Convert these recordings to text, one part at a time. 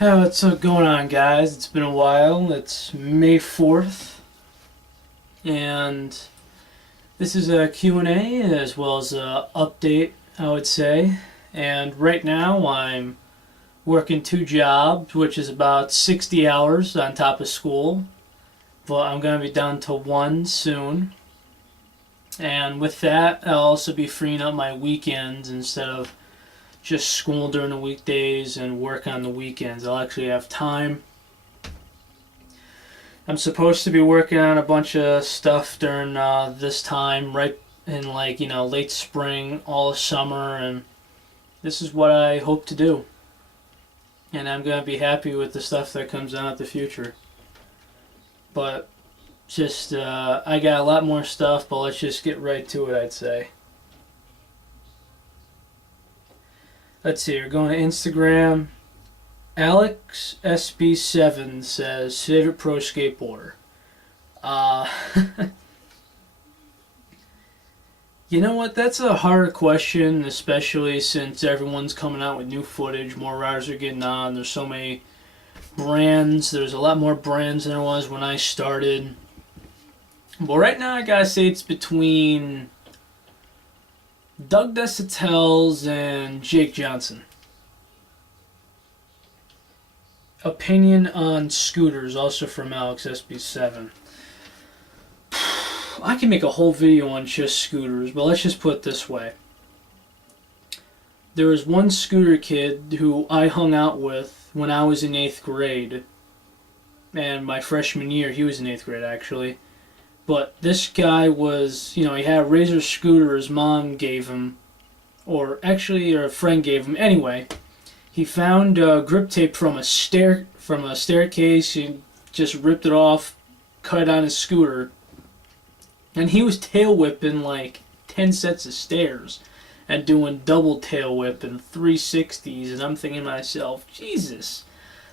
What's going on, guys? It's been a while. It's May 4th, and this is a Q&A as well as a update, I would say. And right now I'm working two jobs, which is about 60 hours on top of school, but I'm going to be down to one soon. And with that, I'll also be freeing up my weekends instead of just school during the weekdays and work on the weekends. I'll actually have time. I'm supposed to be working on a bunch of stuff during this time, right in late spring, all summer, and this is what I hope to do. And I'm gonna be happy with the stuff that comes out in the future. But just I got a lot more stuff, but let's just get right to it. I'd say. Let's see. We're going to Instagram. Alex SB7 says favorite pro skateboarder. Uh, you know what? That's a hard question, especially since everyone's coming out with new footage. More riders are getting on. There's so many brands. There's a lot more brands than there was when I started. But right now, I gotta say it's between Doug Desautel's and Jake Johnson. Opinion on scooters, also from Alex SB7. I can make a whole video on just scooters, but let's just put it this way. There was one scooter kid who I hung out with when I was in 8th grade, and my freshman year, he was in 8th grade actually. But this guy was, he had a Razor scooter his mom gave him, or a friend gave him. Anyway, he found grip tape from a staircase. He just ripped it off, cut it on his scooter, and he was tail whipping like 10 sets of stairs and doing double tail whip and 360s. And I'm thinking to myself, Jesus,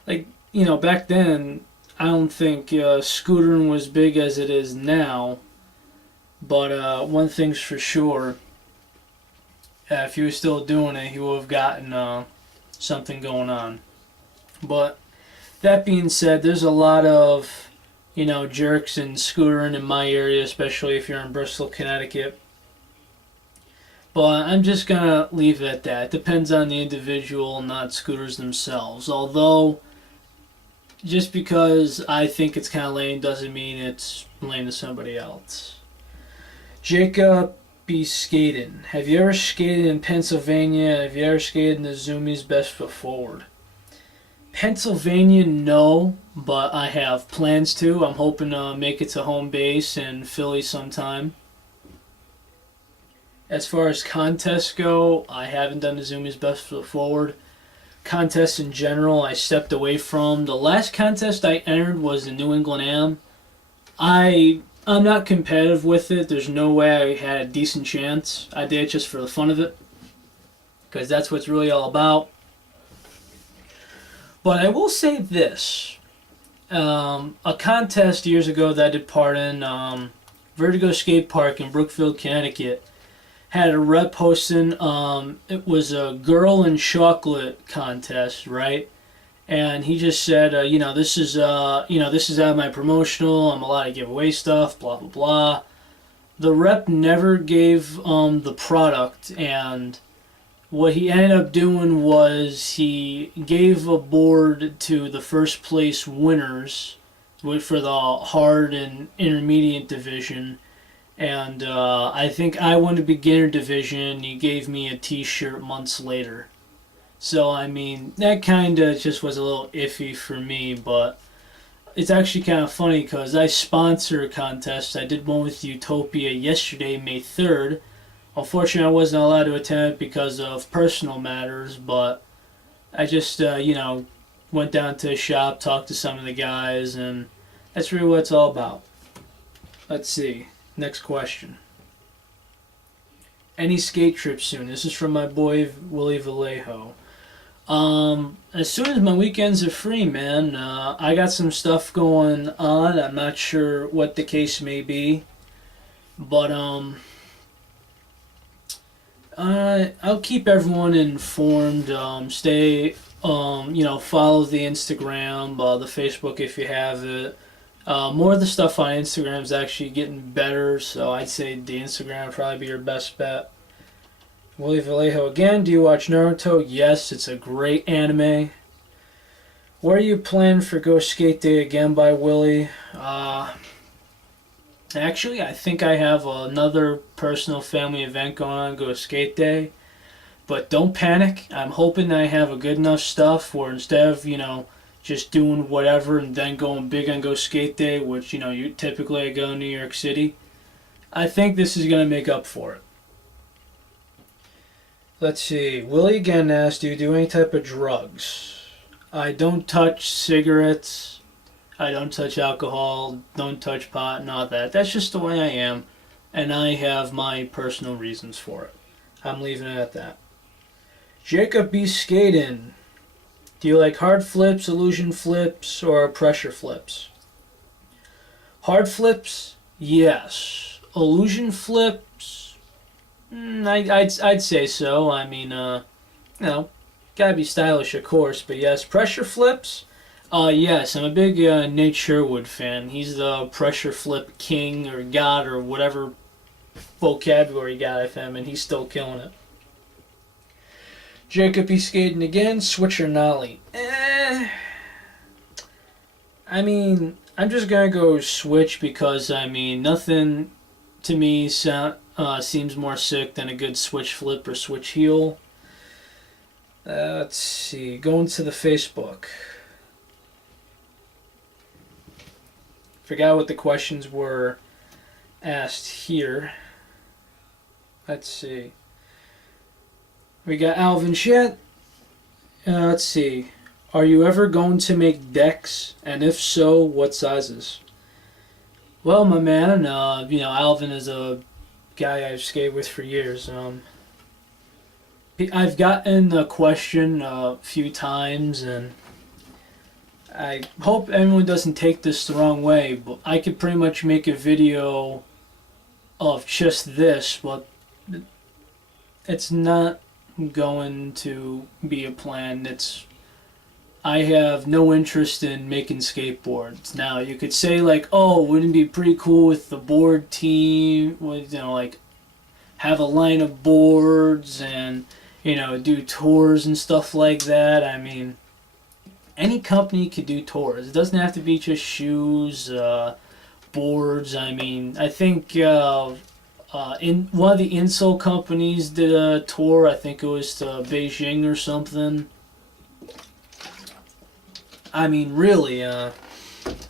back then, I don't think scootering was big as it is now, but one thing's for sure, if he was still doing it, he would have gotten something going on. But that being said, there's a lot of, jerks and scootering in my area, especially if you're in Bristol, Connecticut. But I'm just going to leave it at that. It depends on the individual, not scooters themselves. Although, just because I think it's kind of lame doesn't mean it's lame to somebody else. Jacob B. Skaden. Have you ever skated in Pennsylvania? Have you ever skated in the Zoomies Best Foot Forward? Pennsylvania, no, but I have plans to. I'm hoping to make it to home base in Philly sometime. As far as contests go, I haven't done the Zoomies Best Foot Forward. Contests in general, I stepped away from. The last contest I entered was the New England Am. I'm not competitive with it. There's no way I had a decent chance. I did it just for the fun of it, because that's what it's really all about. But I will say this. A contest years ago that I did part in, Vertigo Skate Park in Brookfield, Connecticut, had a rep hosting. It was a girl and chocolate contest, right? And he just said, this is out of my promotional. I'm allowed to give away stuff, blah blah blah. The rep never gave the product, and what he ended up doing was he gave a board to the first place winners for the hard and intermediate division. And I think I won the beginner division. He gave me a t-shirt months later. So, that kind of just was a little iffy for me, but it's actually kind of funny because I sponsor contests. I did one with Utopia yesterday, May 3rd. Unfortunately, I wasn't allowed to attend it because of personal matters, but I just, went down to the shop, talked to some of the guys, and that's really what it's all about. Let's see. Next question. Any skate trips soon? This is from my boy Willie Vallejo. As soon as my weekends are free, man, I got some stuff going on. I'm not sure what the case may be, but I'll keep everyone informed. Stay Follow the Instagram, the Facebook if you have it. More of the stuff on Instagram is actually getting better, so I'd say the Instagram would probably be your best bet. Willie Vallejo again. Do you watch Naruto? Yes, it's a great anime. Where are you planning for Go Skate Day again by Willie? Actually, I think I have another personal family event going on, Go Skate Day. But don't panic. I'm hoping I have a good enough stuff where instead of, just doing whatever and then going big on Go Skate Day, which, you typically go in New York City, I think this is going to make up for it. Let's see. Willie again asked, do you do any type of drugs? I don't touch cigarettes. I don't touch alcohol. Don't touch pot. Not that. That's just the way I am. And I have my personal reasons for it. I'm leaving it at that. Jacob B. Skaden. Do you like hard flips, illusion flips, or pressure flips? Hard flips? Yes. Illusion flips? I'd say so. I mean, gotta be stylish, of course, but yes. Pressure flips? Yes, I'm a big Nate Sherwood fan. He's the pressure flip king or god or whatever vocabulary you got of him, and he's still killing it. Jacob E. Skaden again, switch or nollie? I mean, I'm just gonna go switch because, nothing to me seems more sick than a good switch flip or switch heel. Let's see, going to the Facebook. Forgot what the questions were asked here. Let's see. We got Alvin Chet. Let's see. Are you ever going to make decks? And if so, what sizes? Well, my man, Alvin is a guy I've skated with for years. I've gotten the question a few times, and I hope everyone doesn't take this the wrong way, but I could pretty much make a video of just this, but it's not going to be a plan. I have no interest in making skateboards. Now, you could say wouldn't it be pretty cool with the board team, with have a line of boards and do tours and stuff like that. I mean, any company could do tours. It doesn't have to be just shoes, boards. I mean, I think in one of the insole companies did a tour. I think it was to Beijing or something. I mean, really,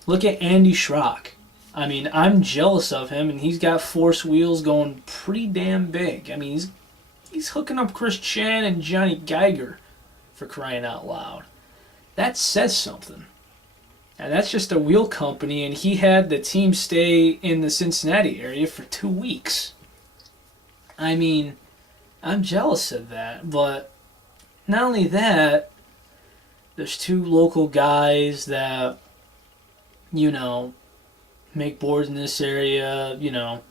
look at Andy Schrock. I mean, I'm jealous of him, and he's got force wheels going pretty damn big. I mean, he's hooking up Chris Chan and Johnny Geiger, for crying out loud. That says something. And that's just a wheel company, and he had the team stay in the Cincinnati area for 2 weeks. I mean, I'm jealous of that, but not only that, there's 2 local guys that, make boards in this area, they're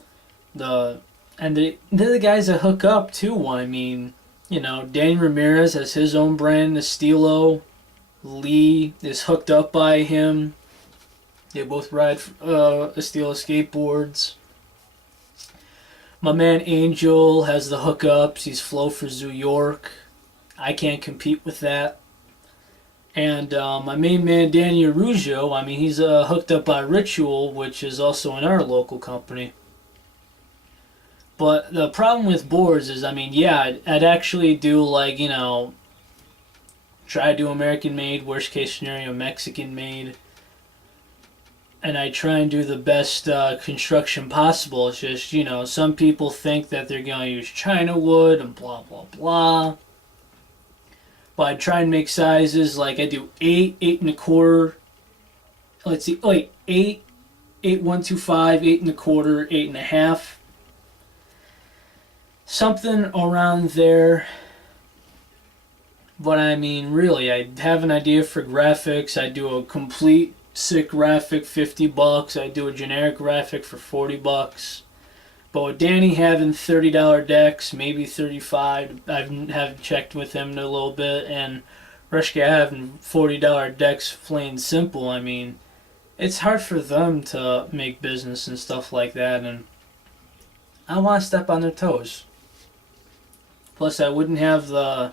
the guys that hook up too. I mean, Danny Ramirez has his own brand, Estilo. Lee is hooked up by him. They both ride Estilo skateboards. My man Angel has the hookups. He's Flow for New York. I can't compete with that. And my main man Danny Arugio, he's hooked up by Ritual, which is also another local company. But the problem with boards is, I'd actually do try to do American made, worst case scenario Mexican made. And I try and do the best construction possible. It's just, some people think that they're going to use China wood and blah, blah, blah. But I try and make sizes I do 8, 8 1/4. Let's see, 8, 8 1/2, 8 1/4, 8 1/2. Something around there. But really, I have an idea for graphics. I do a complete sick graphic, $50. I do a generic graphic for $40. But with Danny having $30 decks, maybe $35, I haven't checked with him in a little bit, and Rush having $40 decks plain simple. I mean, it's hard for them to make business and stuff like that, and I want to step on their toes. Plus, I wouldn't have the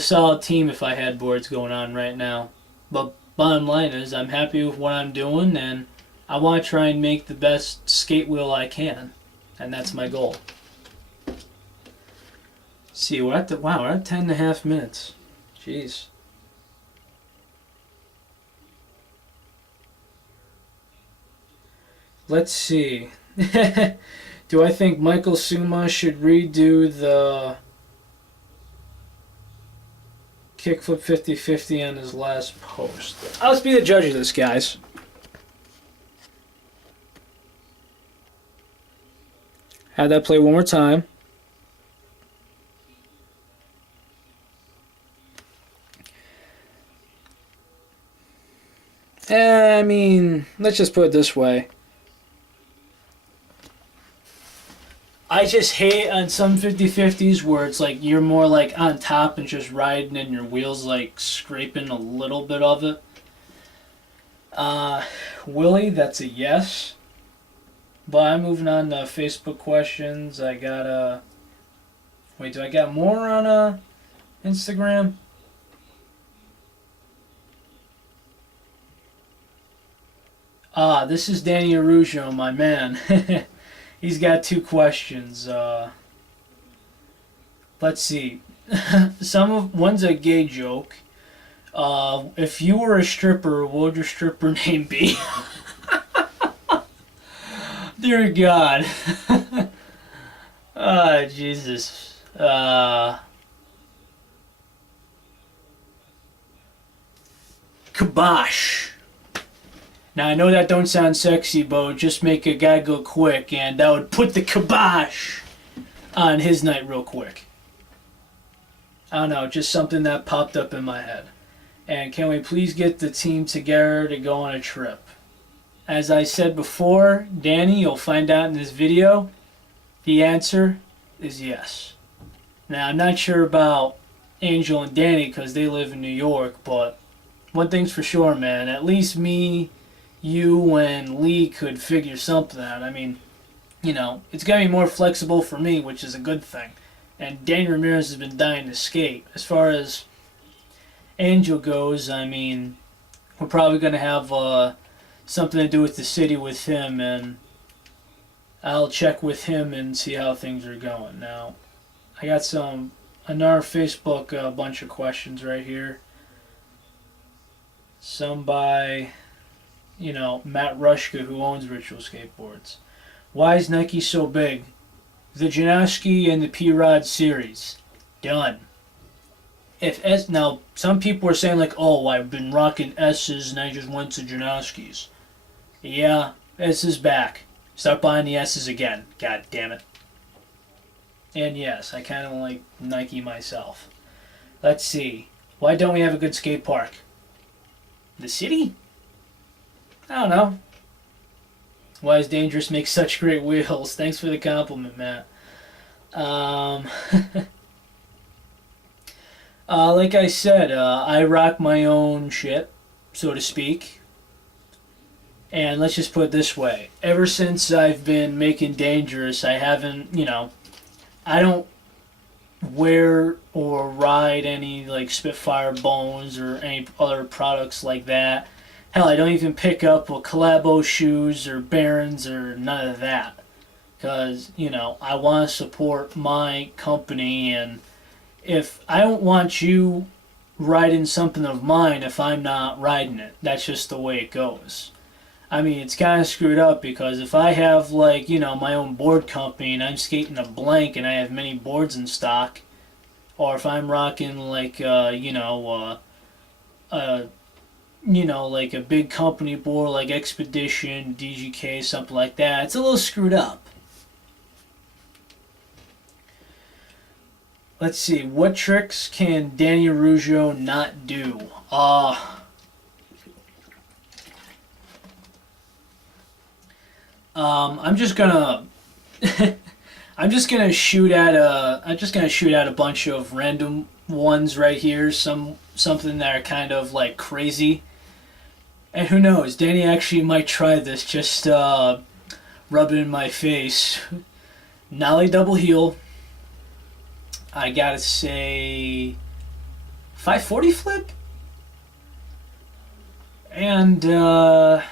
solid team if I had boards going on right now. But bottom line is, I'm happy with what I'm doing, and I want to try and make the best skate wheel I can, and that's my goal. See, we're at 10.5 minutes. Jeez. Let's see. Do I think Michael Suma should redo the kickflip 50-50 on his last post? Let's be the judge of this, guys. Have that play one more time. I mean, let's just put it this way. I just hate on some 50-50s where it's like you're more like on top and just riding and your wheels like scraping a little bit of it. Willie, that's a yes. But I'm moving on to Facebook questions. I got wait, do I got more on Instagram? This is Danny Arujo, my man. He's got 2 questions. Let's see. One's a gay joke. If you were a stripper, what would your stripper name be? Dear God. Jesus. Kibosh. Now, I know that don't sound sexy, but just make a guy go quick, and that would put the kibosh on his night real quick. I don't know, just something that popped up in my head. And can we please get the team together to go on a trip? As I said before, Danny, you'll find out in this video, the answer is yes. Now, I'm not sure about Angel and Danny because they live in New York, but one thing's for sure, man, at least me, you and Lee could figure something out. I mean, you know, it's going to be more flexible for me, which is a good thing. And Danny Ramirez has been dying to skate. As far as Angel goes, I mean, we're probably going to have something to do with the city with him, and I'll check with him and see how things are going. Now, I got another Facebook bunch of questions right here. Some by Matt Rushka, who owns Ritual Skateboards. Why is Nike so big? The Janoski and the P-Rod series. Done. Now, some people are saying like, oh, I've been rocking S's and I just went to Janoski's. Yeah, S is back. Start buying the S's again. God damn it. And yes, I kind of like Nike myself. Let's see. Why don't we have a good skate park? The city? I don't know. Why is Dangerous make such great wheels? Thanks for the compliment, Matt. Like I said, I rock my own shit, so to speak. And let's just put it this way. Ever since I've been making Dangerous, I haven't, I don't wear or ride any like Spitfire Bones or any other products like that. Hell, I don't even pick up Collabo shoes or Barons or none of that. Because, I want to support my company, and if I don't want you riding something of mine if I'm not riding it. That's just the way it goes. I mean, it's kind of screwed up because if I have, my own board company and I'm skating a blank and I have many boards in stock, or if I'm rocking, like a big company board like Expedition, DGK, something like that, it's a little screwed up. Let's see, what tricks can Danny Arujo not do? I'm just gonna shoot at a bunch of random ones right here. Some something that are kind of like crazy. And who knows, Danny actually might try this, just rub it in my face. Nollie double heel. I gotta say 540 flip? And I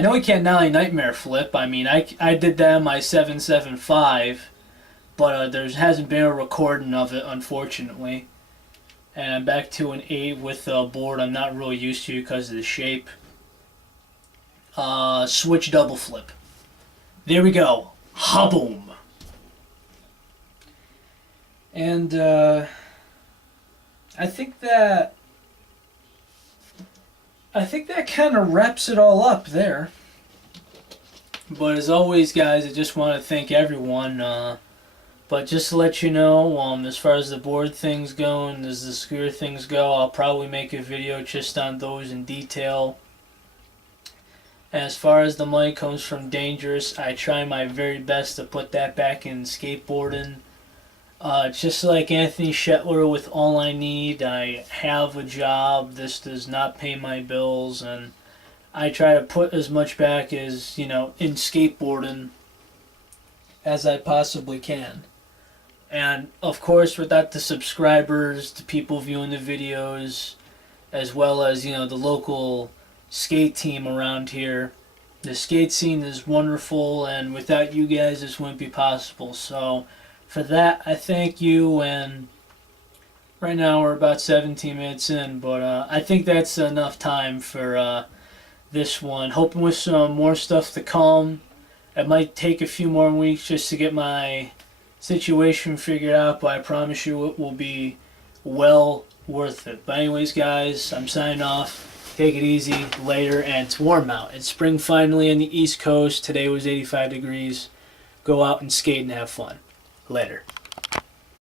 know he can't nollie nightmare flip. I mean, I did that on my 775, but there hasn't been a recording of it, unfortunately. And I'm back to an 8 with a board I'm not really used to because of the shape. Switch double flip. There we go. Ha-boom. And I think that kind of wraps it all up there. But as always, guys, I just want to thank everyone. But just to let you know, as far as the board things go and as the screwer things go, I'll probably make a video just on those in detail. As far as the money comes from Dangerous, I try my very best to put that back in skateboarding. Just like Anthony Shetler with All I Need, I have a job. This does not pay my bills, and I try to put as much back as, in skateboarding as I possibly can. And of course, without the subscribers, the people viewing the videos, as well as, the local skate team around here, the skate scene is wonderful, and without you guys, this wouldn't be possible. So for that, I thank you, and right now we're about 17 minutes in, but I think that's enough time for this one. Hoping with some more stuff to come. It might take a few more weeks just to get my situation figured out, but I promise you it will be well worth it. But anyways, guys, I'm signing off. Take it easy later, and it's warm out. It's spring finally on the East Coast. Today was 85 degrees. Go out and skate and have fun. Later.